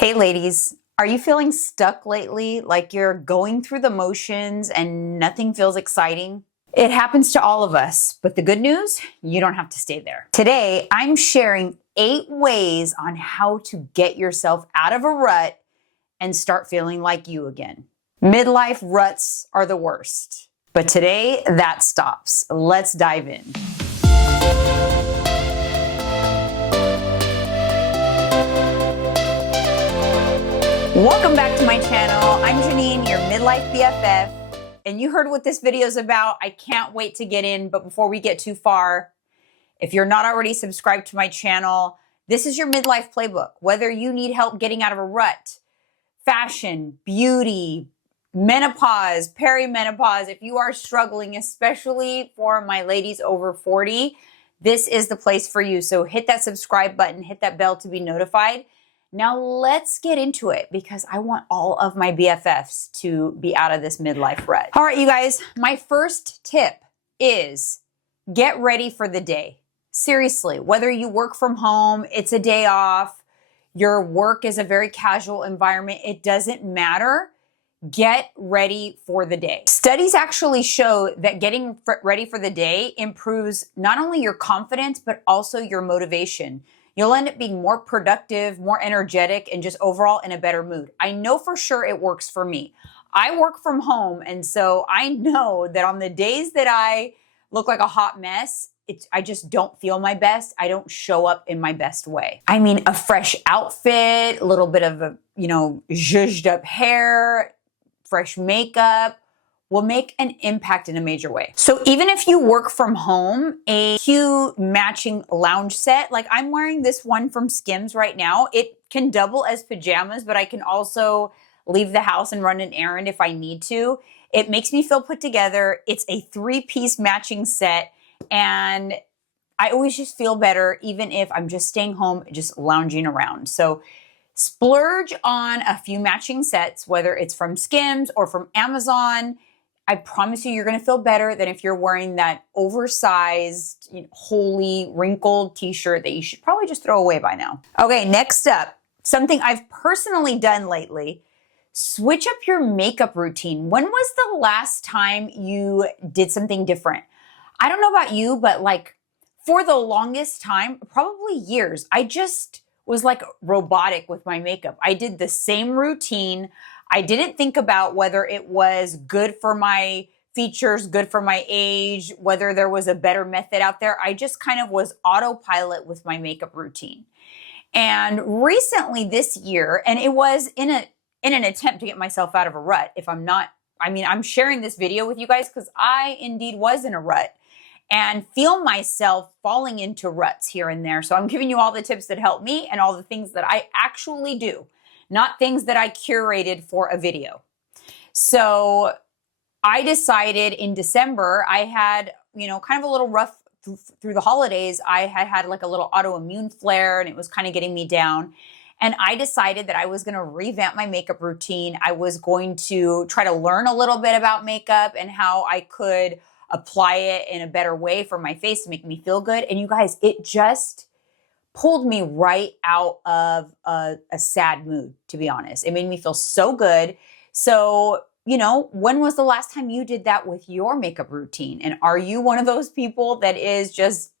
Hey ladies, are you feeling stuck lately? Like you're going through the motions and nothing feels exciting? It happens to all of us, but the good news, you don't have to stay there. Today, I'm sharing 8 ways on how to get yourself out of a rut and start feeling like you again. Midlife ruts are the worst, but today that stops. Let's dive in. Welcome back to my channel. I'm Jeanine, your midlife BFF, and you heard what this video is about. I can't wait to get in, but before we get too far, if you're not already subscribed to my channel, this is your midlife playbook. Whether you need help getting out of a rut, fashion, beauty, menopause, perimenopause, if you are struggling, especially for my ladies over 40, this is the place for you. So hit that subscribe button, hit that bell to be notified. Now let's get into it because I want all of my BFFs to be out of this midlife rut. All right, you guys, my first tip is get ready for the day. Seriously, whether you work from home, it's a day off, your work is a very casual environment, it doesn't matter. Get ready for the day. Studies actually show that getting ready for the day improves not only your confidence, but also your motivation. You'll end up being more productive, more energetic, and just overall in a better mood. I know for sure it works for me. I work from home, and so I know that on the days that I look like a hot mess, I just don't feel my best. I don't show up in my best way. I mean, a fresh outfit, a little bit of a, zhuzhed up hair, fresh makeup will make an impact in a major way. So even if you work from home, a cute matching lounge set, like I'm wearing this one from Skims right now. It can double as pajamas, but I can also leave the house and run an errand if I need to. It makes me feel put together. It's a 3-piece matching set, and I always just feel better even if I'm just staying home, just lounging around. So splurge on a few matching sets, whether it's from Skims or from Amazon. I promise you're going to feel better than if you're wearing that oversized, wholly wrinkled t-shirt that you should probably just throw away by now. Okay, next up, something I've personally done lately, switch up your makeup routine. When was the last time you did something different? I don't know about you, but like for the longest time, probably years, I just was like robotic with my makeup. I did the same routine. I didn't think about whether it was good for my features, good for my age, whether there was a better method out there. I just kind of was autopilot with my makeup routine. And recently this year, and it was in an attempt to get myself out of a rut, I'm sharing this video with you guys because I indeed was in a rut and feel myself falling into ruts here and there. So I'm giving you all the tips that help me and all the things that I actually do, not things that I curated for a video. So I decided in December, I had, kind of a little rough through the holidays. I had like a little autoimmune flare and it was kind of getting me down. And I decided that I was going to revamp my makeup routine. I was going to try to learn a little bit about makeup and how I could apply it in a better way for my face to make me feel good. And you guys, it just pulled me right out of a sad mood, to be honest. It made me feel so good. So, when was the last time you did that with your makeup routine? And are you one of those people that is just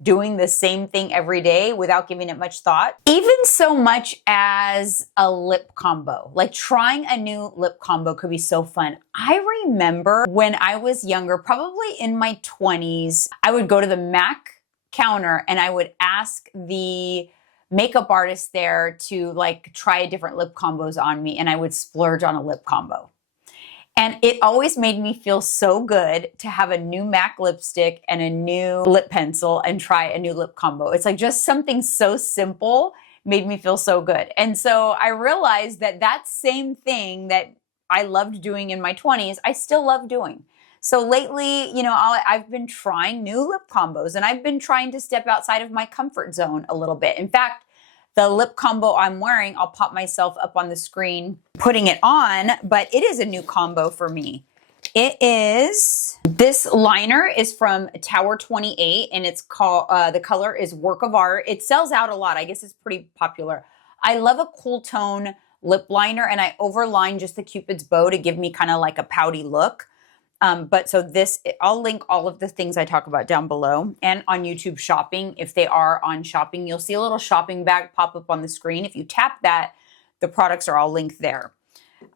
doing the same thing every day without giving it much thought? Even so much as a lip combo, like trying a new lip combo could be so fun. I remember when I was younger, probably in my 20s, I would go to the MAC counter and I would ask the makeup artist there to try different lip combos on me, and I would splurge on a lip combo. And it always made me feel so good to have a new MAC lipstick and a new lip pencil and try a new lip combo. It's like just something so simple made me feel so good. And so I realized that same thing that I loved doing in my 20s, I still love doing. So lately, I've been trying new lip combos and I've been trying to step outside of my comfort zone a little bit. In fact, the lip combo I'm wearing, I'll pop myself up on the screen putting it on, but it is a new combo for me. This liner is from Tower 28 and it's called, the color is Work of Art. It sells out a lot. I guess it's pretty popular. I love a cool tone lip liner, and I overline just the Cupid's bow to give me kind of like a pouty look. But so this, I'll link all of the things I talk about down below and on YouTube shopping. If they are on shopping, you'll see a little shopping bag pop up on the screen. If you tap that, the products are all linked there.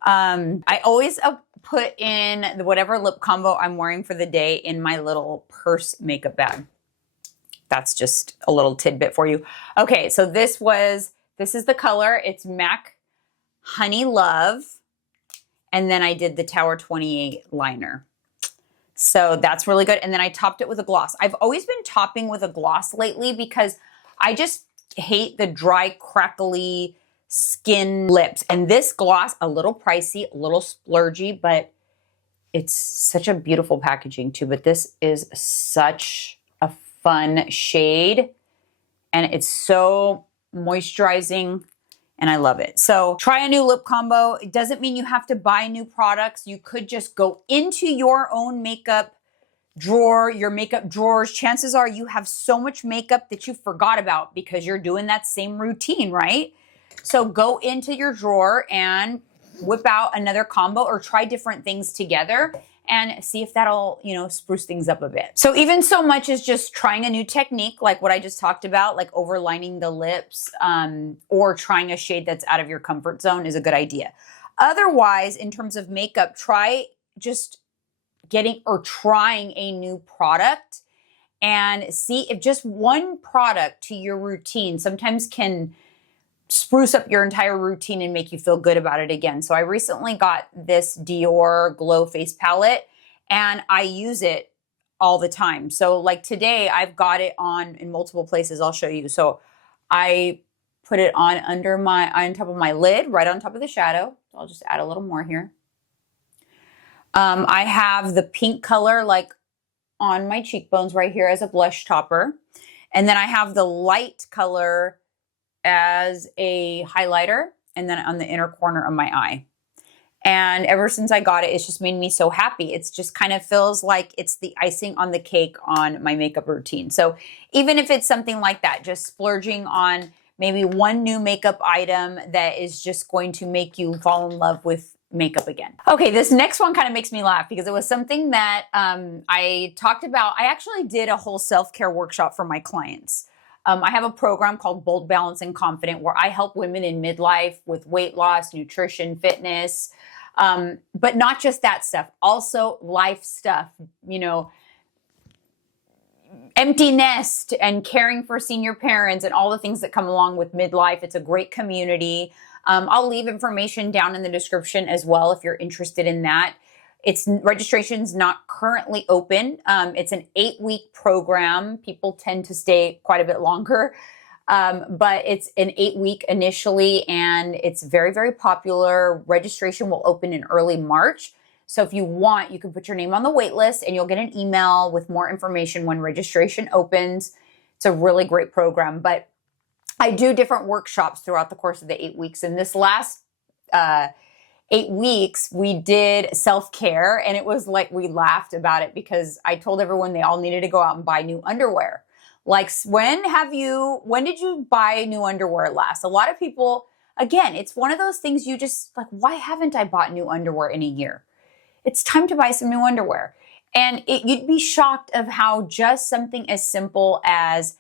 I always put in whatever lip combo I'm wearing for the day in my little purse makeup bag. That's just a little tidbit for you. Okay, so this is the color. It's MAC Honey Love. And then I did the Tower 28 liner. So that's really good. And then I topped it with a gloss. I've always been topping with a gloss lately because I just hate the dry, crackly skin lips. And this gloss, a little pricey, a little splurgy, but it's such a beautiful packaging too. But this is such a fun shade. And it's so moisturizing. And I love it. So try a new lip combo. It doesn't mean you have to buy new products. You could just go into your own makeup drawer, your makeup drawers. Chances are you have so much makeup that you forgot about because you're doing that same routine, right? So go into your drawer and whip out another combo or try different things together and see if that'll, spruce things up a bit. So even so much as just trying a new technique, like what I just talked about, like overlining the lips, or trying a shade that's out of your comfort zone is a good idea. Otherwise, in terms of makeup, try just trying a new product and see if just one product to your routine sometimes can spruce up your entire routine and make you feel good about it again. So I recently got this Dior Glow Face Palette and I use it all the time. So like today I've got it on in multiple places. I'll show you. So I put it on on top of my lid, right on top of the shadow. I'll just add a little more here. I have the pink color like on my cheekbones right here as a blush topper. And then I have the light color as a highlighter and then on the inner corner of my eye. And ever since I got it, it's just made me so happy. It's just kind of feels like it's the icing on the cake on my makeup routine. So even if it's something like that, just splurging on maybe one new makeup item that is just going to make you fall in love with makeup again. Okay, this next one kind of makes me laugh because it was something that I talked about. I actually did a whole self-care workshop for my clients. I have a program called Bold, Balanced, and Confident where I help women in midlife with weight loss, nutrition, fitness, but not just that stuff, also life stuff, empty nest and caring for senior parents and all the things that come along with midlife. It's a great community. I'll leave information down in the description as well if you're interested in that. Registration's not currently open. It's an 8-week program. People tend to stay quite a bit longer, but it's an 8-week initially, and it's very, very popular. Registration will open in early March. So if you want, you can put your name on the wait list and you'll get an email with more information when registration opens. It's a really great program, but I do different workshops throughout the course of the 8 weeks. And this last 8 weeks, we did self-care, and it was like we laughed about it because I told everyone they all needed to go out and buy new underwear. Like, when did you buy new underwear last? A lot of people, again, it's one of those things you just like, why haven't I bought new underwear in a year? It's time to buy some new underwear. And you'd be shocked of how just something as simple as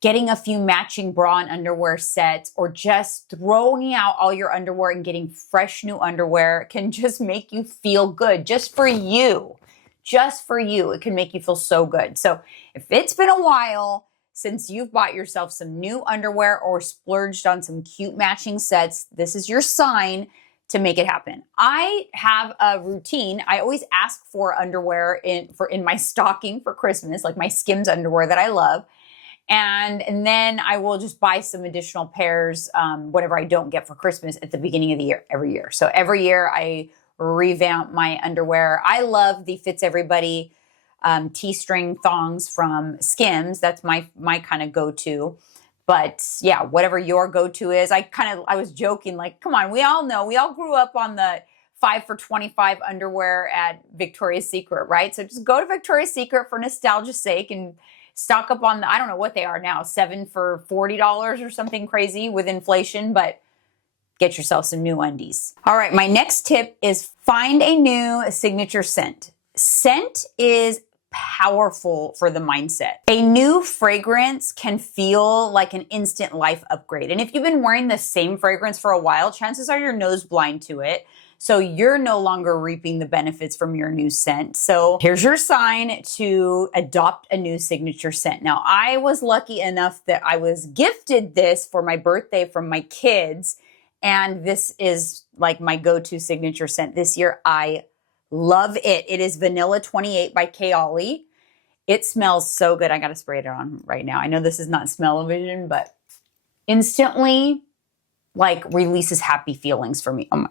getting a few matching bra and underwear sets or just throwing out all your underwear and getting fresh new underwear can just make you feel good. Just for you, it can make you feel so good. So if it's been a while since you've bought yourself some new underwear or splurged on some cute matching sets, this is your sign to make it happen. I have a routine. I always ask for underwear in my stocking for Christmas, like my Skims underwear that I love. And then I will just buy some additional pairs, whatever I don't get for Christmas at the beginning of the year, every year. So every year I revamp my underwear. I love the Fits Everybody T-string thongs from Skims. That's my kind of go-to. But yeah, whatever your go-to is, I was joking, like, come on, we all grew up on the 5 for $25 underwear at Victoria's Secret, right? So just go to Victoria's Secret for nostalgia's sake and stock up on I don't know what they are now, 7 for $40 or something crazy with inflation, but get yourself some new undies. All right, my next tip is find a new signature scent. Scent is powerful for the mindset. A new fragrance can feel like an instant life upgrade. And if you've been wearing the same fragrance for a while, chances are you're nose blind to it. So you're no longer reaping the benefits from your new scent. So here's your sign to adopt a new signature scent. Now, I was lucky enough that I was gifted this for my birthday from my kids. And this is like my go-to signature scent this year. I love it. It is Vanilla 28 by Kayali. It smells so good. I got to spray it on right now. I know this is not smell-o-vision, but instantly like releases happy feelings for me. Oh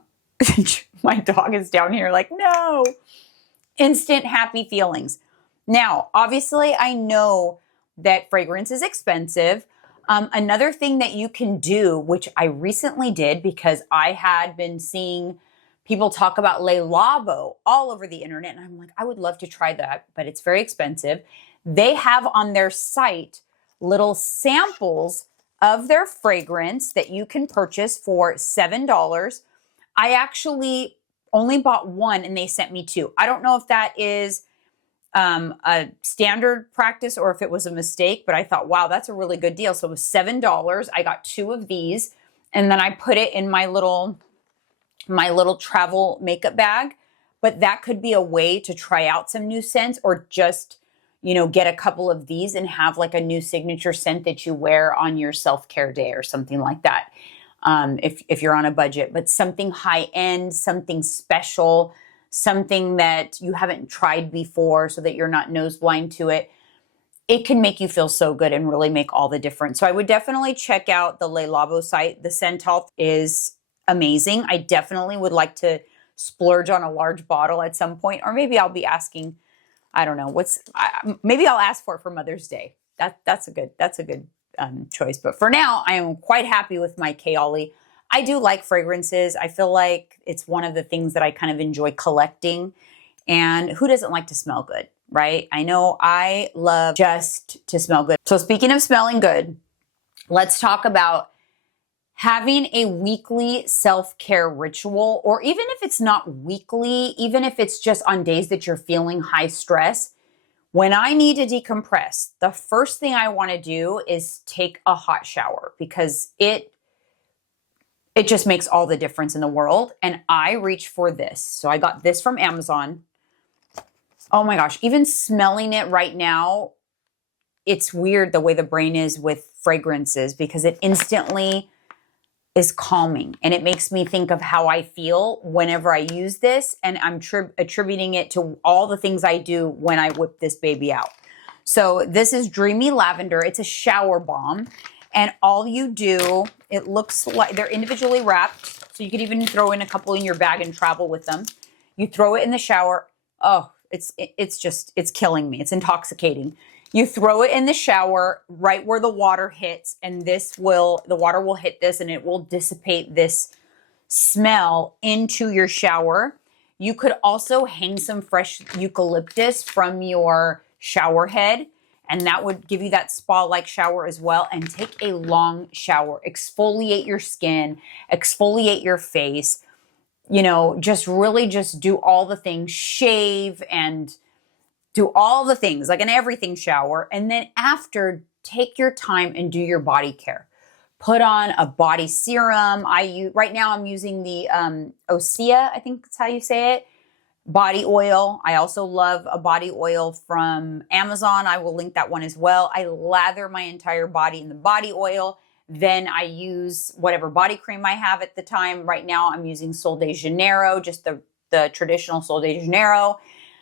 my dog is down here like, no. Instant happy feelings. Now, obviously, I know that fragrance is expensive. Another thing that you can do, which I recently did because I had been seeing people talk about Le Labo all over the internet. And I'm like, I would love to try that, but it's very expensive. They have on their site little samples of their fragrance that you can purchase for $7. I actually only bought one and they sent me two. I don't know if that is a standard practice or if it was a mistake, but I thought, wow, that's a really good deal. So it was $7. I got two of these and then I put it in my little travel makeup bag. But that could be a way to try out some new scents or just, get a couple of these and have like a new signature scent that you wear on your self-care day or something like that. If you're on a budget, but something high end, something special, something that you haven't tried before so that you're not nose blind to it. It can make you feel so good and really make all the difference. So I would definitely check out the Le Labo site. The Scentolf is amazing. I definitely would like to splurge on a large bottle at some point, or maybe I'll be asking, I don't know, maybe I'll ask for it for Mother's Day. That's a good choice. But for now, I am quite happy with my Kayali. I do like fragrances. I feel like it's one of the things that I kind of enjoy collecting. And who doesn't like to smell good, right? I know I love just to smell good. So speaking of smelling good, let's talk about having a weekly self-care ritual, or even if it's not weekly, even if it's just on days that you're feeling high stress. When I need to decompress, the first thing I want to do is take a hot shower because it just makes all the difference in the world. And I reach for this. So I got this from Amazon. Oh my gosh, even smelling it right now, it's weird the way the brain is with fragrances because it instantly is calming. And it makes me think of how I feel whenever I use this. And I'm attributing it to all the things I do when I whip this baby out. So this is Dreamy Lavender. It's a shower balm. And all you do, it looks like they're individually wrapped. So you could even throw in a couple in your bag and travel with them. You throw it in the shower. Oh, it's killing me. It's intoxicating. You throw it in the shower right where the water hits, and the water will hit this and it will dissipate this smell into your shower. You could also hang some fresh eucalyptus from your shower head, and that would give you that spa-like shower as well. And take a long shower. Exfoliate your skin, exfoliate your face, just really just do all the things, shave and do all the things, like an everything shower. And then after, take your time and do your body care. Put on a body serum. Right now I'm using the Osea, I think that's how you say it, body oil. I also love a body oil from Amazon. I will link that one as well. I lather my entire body in the body oil. Then I use whatever body cream I have at the time. Right now I'm using Sol de Janeiro, just the traditional Sol de Janeiro.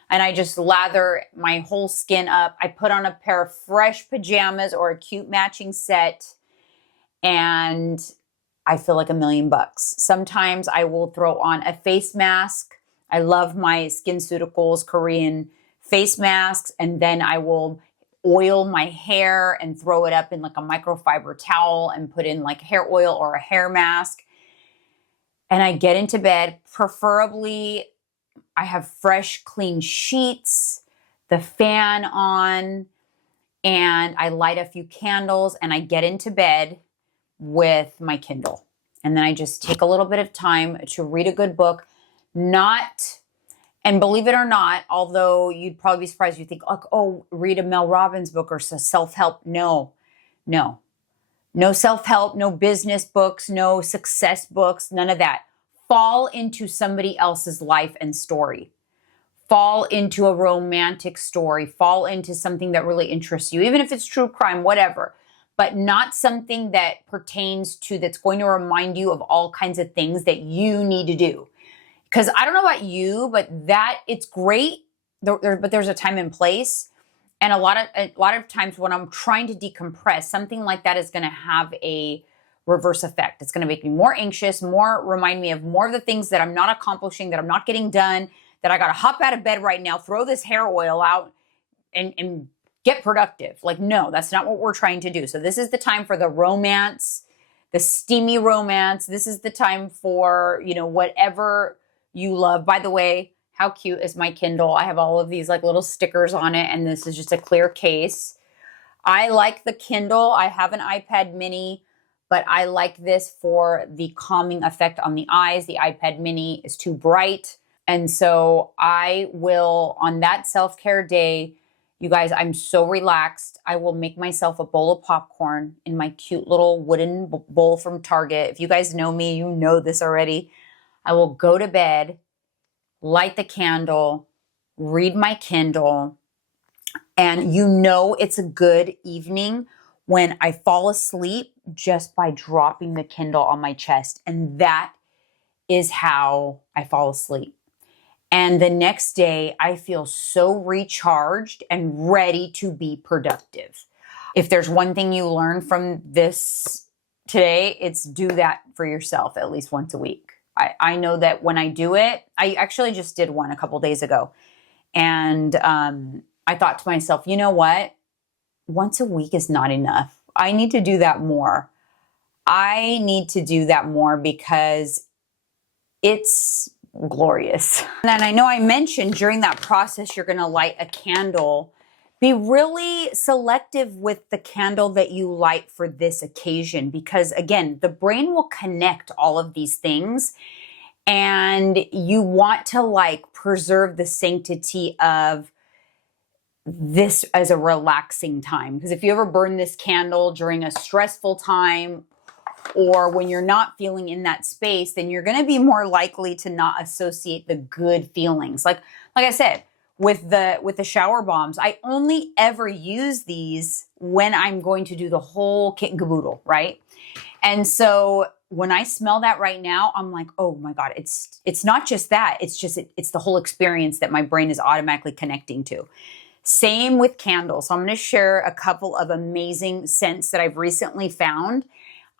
And I just lather my whole skin up. I put on a pair of fresh pajamas or a cute matching set, and I feel like $1,000,000. Sometimes I will throw on a face mask. I love my SkinCeuticals Korean face masks, and then I will oil my hair and throw it up in like a microfiber towel and put in like hair oil or a hair mask. And I get into bed, preferably I have fresh, clean sheets, the fan on, and I light a few candles and I get into bed with my Kindle. And then I just take a little bit of time to read a good book. Not, and believe it or not, although you'd probably be surprised, you think, like, oh, read a Mel Robbins book or self-help. No, no. No self-help, no business books, no success books, none of that. Fall into somebody else's life and story. Fall into a romantic story. Fall into something that really interests you, even if it's true crime, whatever. But not something that pertains to, that's going to remind you of all kinds of things that you need to do. Because I don't know about you, but it's great, but there's a time and place. And a lot of times when I'm trying to decompress, something like that is going to have a reverse effect. It's going to make me more anxious, remind me of more of the things that I'm not accomplishing, that I'm not getting done, that I got to hop out of bed right now, throw this hair oil out and get productive. Like, no, that's not what we're trying to do. So this is the time for the romance, the steamy romance. This is the time for, whatever you love. By the way, how cute is my Kindle? I have all of these like little stickers on it, and this is just a clear case. I like the Kindle. I have an iPad mini, but I like this for the calming effect on the eyes. The iPad mini is too bright. And so I will, on that self-care day, you guys, I'm so relaxed. I will make myself a bowl of popcorn in my cute little wooden bowl from Target. If you guys know me, you know this already. I will go to bed, light the candle, read my Kindle, and it's a good evening when I fall asleep just by dropping the Kindle on my chest. And that is how I fall asleep. And the next day, I feel so recharged and ready to be productive. If there's one thing you learn from this today, it's do that for yourself at least once a week. I know that when I do it, I actually just did one a couple days ago. And I thought to myself, you know what? Once a week is not enough. I need to do that more. I need to do that more because it's glorious. And I know I mentioned during that process, you're going to light a candle. Be really selective with the candle that you light for this occasion, because again, the brain will connect all of these things, and you want to preserve the sanctity of this as a relaxing time. Because if you ever burn this candle during a stressful time, or when you're not feeling in that space, then you're going to be more likely to not associate the good feelings. Like I said, with the shower bombs, I only ever use these when I'm going to do the whole kit and caboodle, right? And so when I smell that right now, I'm like, oh my God, it's not just that. It's the whole experience that my brain is automatically connecting to. Same with candles. So I'm going to share a couple of amazing scents that I've recently found.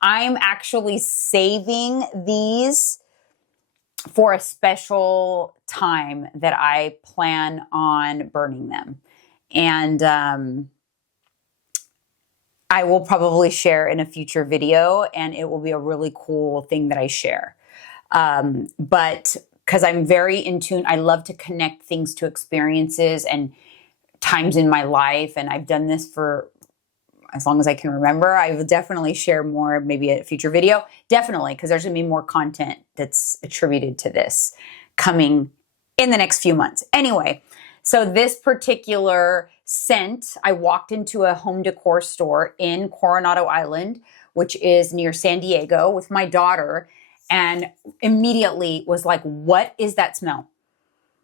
I'm actually saving these for a special time that I plan on burning them. And I will probably share in a future video, and it will be a really cool thing that I share. But because I'm very in tune, I love to connect things to experiences and times in my life. And I've done this for as long as I can remember. I will definitely share more, maybe a future video. Definitely, because there's going to be more content that's attributed to this coming in the next few months. Anyway, so this particular scent, I walked into a home decor store in Coronado Island, which is near San Diego, with my daughter, and immediately was like, what is that smell?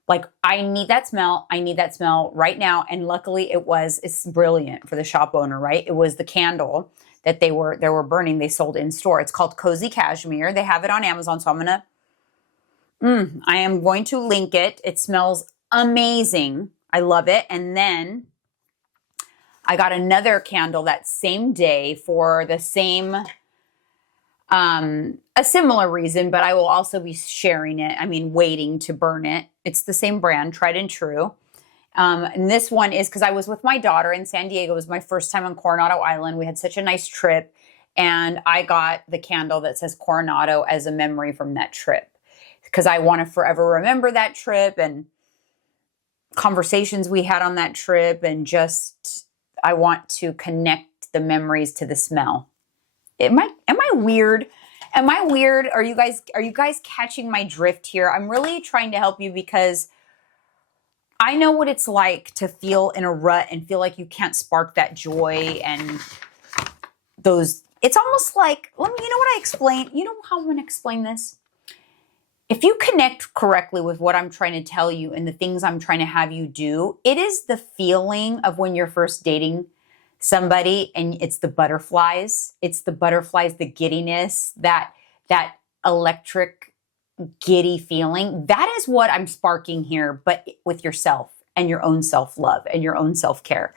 Like, I need that smell. I need that smell right now. And luckily it's brilliant for the shop owner, right? It was the candle that they were burning. They sold in store. It's called Cozy Cashmere. They have it on Amazon. So I am going to link it. It smells amazing. I love it. And then I got another candle that same day for the same, a similar reason, but I will also be sharing it. Waiting to burn it. It's the same brand, tried and true. And this one is because I was with my daughter in San Diego. It was my first time on Coronado Island. We had such a nice trip, and I got the candle that says Coronado as a memory from that trip, because I want to forever remember that trip and conversations we had on that trip, and just I want to connect the memories to the smell. Am I weird? Am I weird? Are you guys catching my drift here? I'm really trying to help you because I know what it's like to feel in a rut and feel like you can't spark that joy and those. It's almost like, you know what I explain? You know how I'm going to explain this? If you connect correctly with what I'm trying to tell you and the things I'm trying to have you do, it is the feeling of when you're first dating somebody and it's the butterflies. It's the butterflies, the giddiness, that electric giddy feeling. That is what I'm sparking here, but with yourself and your own self-love and your own self-care.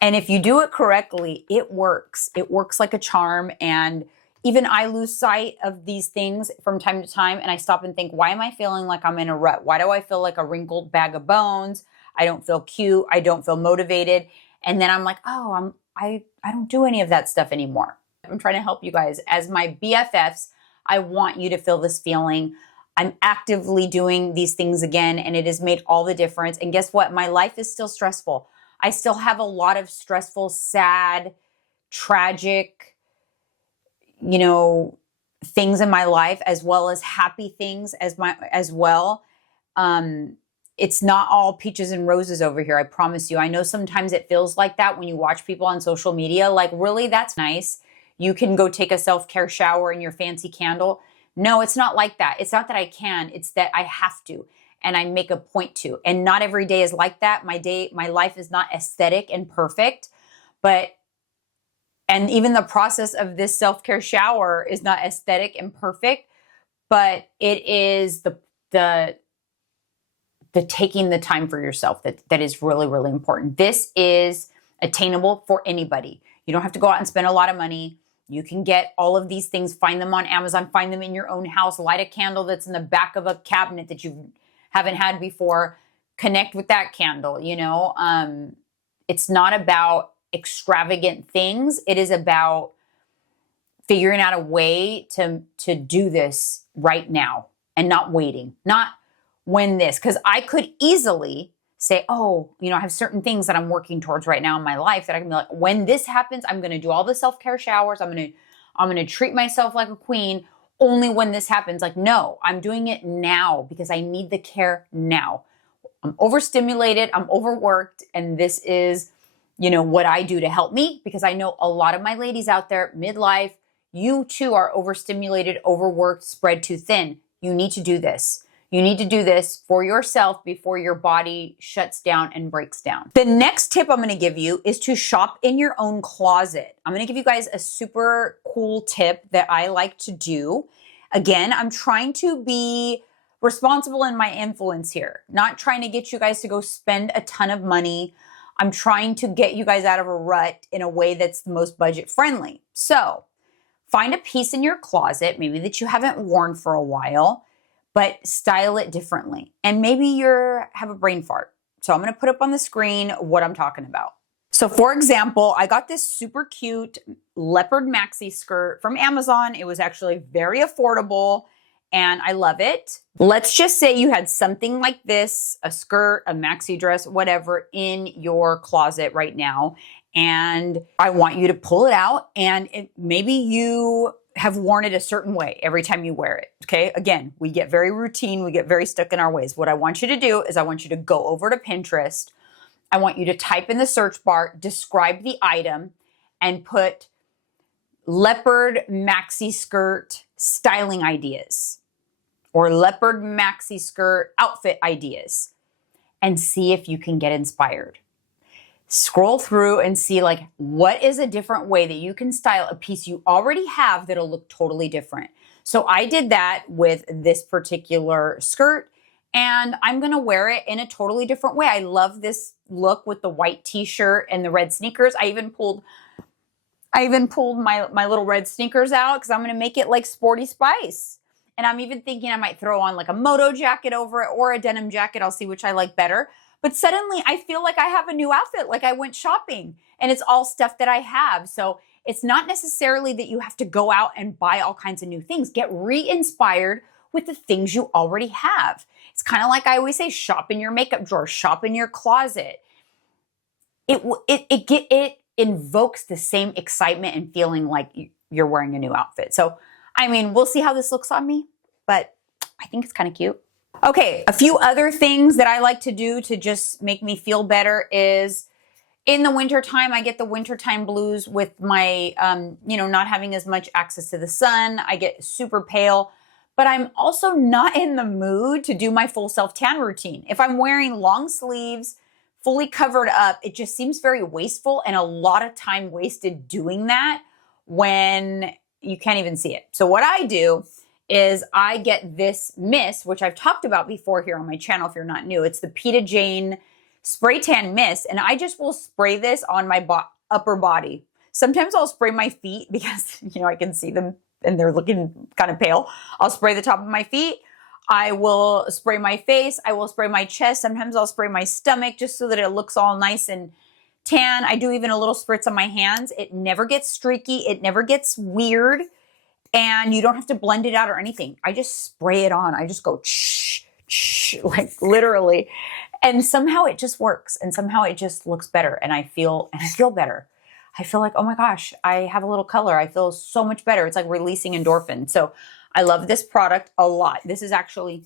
And if you do it correctly, it works. It works like a charm. And even I lose sight of these things from time to time. And I stop and think, why am I feeling like I'm in a rut? Why do I feel like a wrinkled bag of bones? I don't feel cute. I don't feel motivated. And then I'm like, oh, I don't do any of that stuff anymore. I'm trying to help you guys. As my BFFs, I want you to feel this feeling. I'm actively doing these things again, and it has made all the difference. And guess what? My life is still stressful. I still have a lot of stressful, sad, tragic, things in my life, as well as happy things as well. It's not all peaches and roses over here. I promise you. I know sometimes it feels like that when you watch people on social media, like, really, that's nice. You can go take a self-care shower in your fancy candle. No, it's not like that. It's not that I can, it's that I have to. And I make a point to. And not every day is like that. My life is not aesthetic and perfect, and even the process of this self-care shower is not aesthetic and perfect, but it is the taking the time for yourself that is really, really important. This is attainable for anybody. You don't have to go out and spend a lot of money. You can get all of these things, find them on Amazon, find them in your own house, light a candle that's in the back of a cabinet that you haven't had before, connect with that candle, It's not about extravagant things. It is about figuring out a way to do this right now and not waiting, not when this, because I could easily say, oh, I have certain things that I'm working towards right now in my life that I can be like, when this happens, I'm going to do all the self-care showers. I'm going to treat myself like a queen only when this happens. Like, no, I'm doing it now because I need the care now. I'm overstimulated, I'm overworked, and this is, what I do to help me, because I know a lot of my ladies out there, midlife, you too are overstimulated, overworked, spread too thin. You need to do this. You need to do this for yourself before your body shuts down and breaks down. The next tip I'm going to give you is to shop in your own closet. I'm going to give you guys a super cool tip that I like to do. Again, I'm trying to be responsible in my influence here, not trying to get you guys to go spend a ton of money. I'm trying to get you guys out of a rut in a way that's the most budget friendly. So find a piece in your closet, maybe that you haven't worn for a while, but style it differently. And maybe have a brain fart. So I'm going to put up on the screen what I'm talking about. So for example, I got this super cute leopard maxi skirt from Amazon. It was actually very affordable and I love it. Let's just say you had something like this, a skirt, a maxi dress, whatever, in your closet right now. And I want you to pull it out, and maybe you have worn it a certain way every time you wear it. Okay. Again, we get very routine. We get very stuck in our ways. What I want you to do is I want you to go over to Pinterest. I want you to type in the search bar, describe the item, and put leopard maxi skirt styling ideas or leopard maxi skirt outfit ideas, and see if you can get inspired. Scroll through and see, like, what is a different way that you can style a piece you already have that'll look totally different. So I did that with this particular skirt, and I'm gonna wear it in a totally different way. I love this look with the white t-shirt and the red sneakers. I even pulled my little red sneakers out because I'm gonna make it like Sporty Spice. And I'm even thinking I might throw on like a moto jacket over it or a denim jacket. I'll see which I like better. But suddenly I feel like I have a new outfit, like I went shopping, and it's all stuff that I have. So it's not necessarily that you have to go out and buy all kinds of new things. Get re-inspired with the things you already have. It's kind of like I always say, shop in your makeup drawer, shop in your closet. It invokes the same excitement and feeling like you're wearing a new outfit. So I mean, we'll see how this looks on me, but I think it's kind of cute. Okay, a few other things that I like to do to just make me feel better is in the wintertime, I get the wintertime blues with my, not having as much access to the sun. I get super pale, but I'm also not in the mood to do my full self-tan routine. If I'm wearing long sleeves, fully covered up, it just seems very wasteful and a lot of time wasted doing that when you can't even see it. So what I do is I get this mist, which I've talked about before here on my channel if you're not new. It's the Pita Jane Spray Tan Mist, and I just will spray this on my upper body. Sometimes I'll spray my feet because, I can see them and they're looking kind of pale. I'll spray the top of my feet. I will spray my face. I will spray my chest. Sometimes I'll spray my stomach just so that it looks all nice and tan. I do even a little spritz on my hands. It never gets streaky. It never gets weird. And you don't have to blend it out or anything. I just spray it on. I just go shh, shh, like literally. And somehow it just works. And somehow it just looks better. And I feel better. I feel like, oh my gosh, I have a little color. I feel so much better. It's like releasing endorphin. So I love this product a lot. This is actually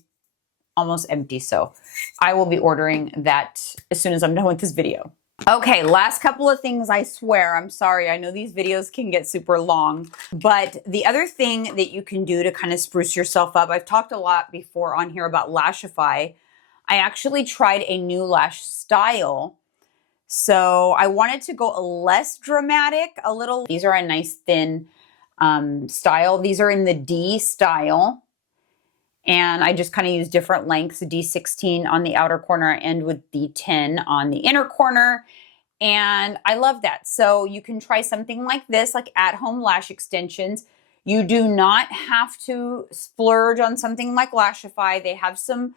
almost empty. So I will be ordering that as soon as I'm done with this video. Okay, last couple of things, I swear. I'm sorry. I know these videos can get super long, but the other thing that you can do to kind of spruce yourself up, I've talked a lot before on here about Lashify. I actually tried a new lash style. So I wanted to go a less dramatic, a little. These are a nice thin style. These are in the D style. And I just kind of use different lengths, D16 on the outer corner. I end with D10 on the inner corner. And I love that. So you can try something like this, like at-home lash extensions. You do not have to splurge on something like Lashify. They have some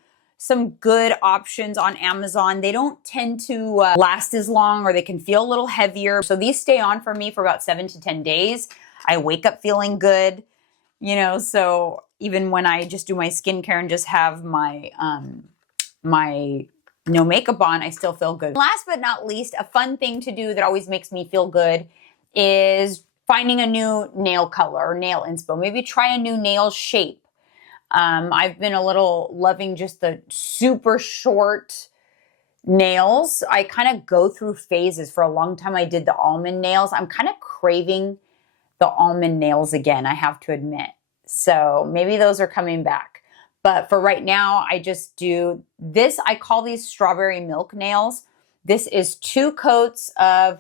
good options on Amazon. They don't tend to last as long, or they can feel a little heavier. So these stay on for me for about 7 to 10 days. I wake up feeling good, so even when I just do my skincare and just have my my no makeup on, I still feel good. Last but not least, a fun thing to do that always makes me feel good is finding a new nail color or nail inspo. Maybe try a new nail shape. I've been a little loving just the super short nails. I kind of go through phases. For a long time, I did the almond nails. I'm kind of craving the almond nails again, I have to admit. So maybe those are coming back. But for right now, I just do this. I call these strawberry milk nails. This is 2 coats of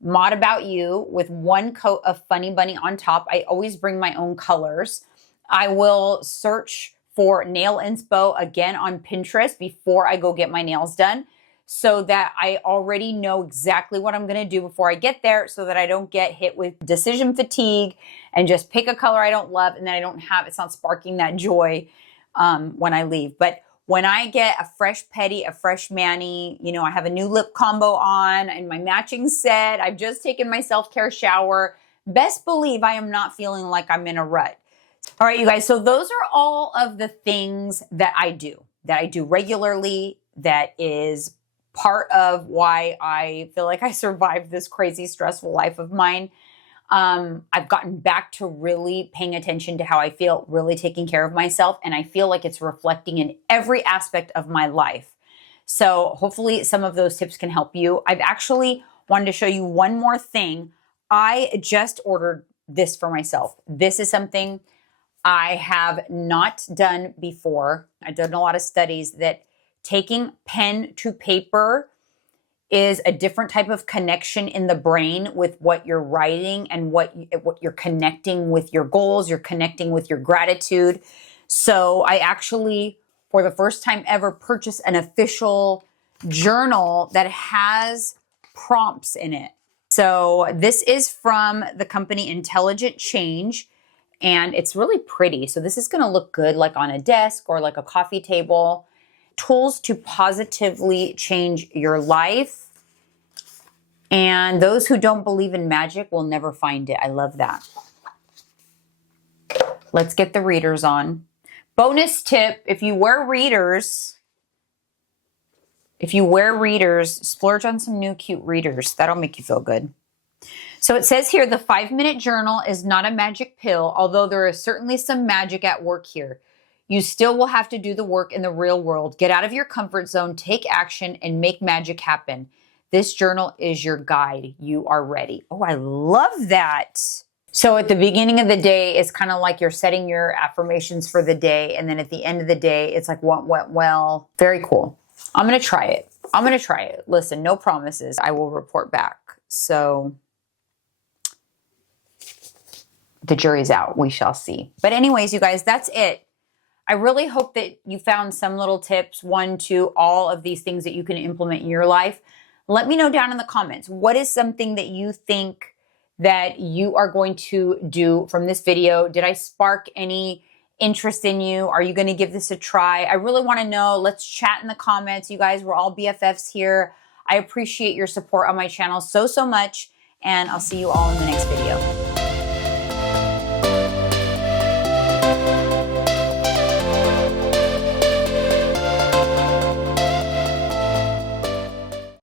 Mod About You with 1 coat of Funny Bunny on top. I always bring my own colors. I will search for nail inspo again on Pinterest before I go get my nails done, so that I already know exactly what I'm going to do before I get there, so that I don't get hit with decision fatigue and just pick a color I don't love and then it's not sparking that joy when I leave. But when I get a fresh pedi, a fresh mani, I have a new lip combo on and my matching set. I've just taken my self-care shower. Best believe I am not feeling like I'm in a rut. All right, you guys. So those are all of the things that I do regularly. That is part of why I feel like I survived this crazy, stressful life of mine. I've gotten back to really paying attention to how I feel, really taking care of myself, and I feel like it's reflecting in every aspect of my life. So hopefully some of those tips can help you. I've actually wanted to show you one more thing. I just ordered this for myself. This is something I have not done before. I've done a lot of studies that taking pen to paper is a different type of connection in the brain with what you're writing and what you're connecting with your goals, you're connecting with your gratitude. So I actually, for the first time ever, purchased an official journal that has prompts in it. So this is from the company Intelligent Change, and it's really pretty. So this is going to look good like on a desk or like a coffee table. Tools to positively change your life. And those who don't believe in magic will never find it. I love that. Let's get the readers on. Bonus tip, if you wear readers, splurge on some new cute readers. That'll make you feel good. So it says here, the 5-minute journal is not a magic pill, although there is certainly some magic at work here. You still will have to do the work in the real world. Get out of your comfort zone, take action, and make magic happen. This journal is your guide. You are ready. Oh, I love that. So at the beginning of the day, it's kind of like you're setting your affirmations for the day. And then at the end of the day, it's like what went well. Very cool. I'm going to try it. I'm going to try it. Listen, no promises. I will report back. So the jury's out. We shall see. But anyways, you guys, that's it. I really hope that you found some little tips, 1, 2, all of these things that you can implement in your life. Let me know down in the comments. What is something that you think that you are going to do from this video? Did I spark any interest in you? Are you going to give this a try? I really want to know. Let's chat in the comments. You guys, we're all BFFs here. I appreciate your support on my channel so much, and I'll see you all in the next video.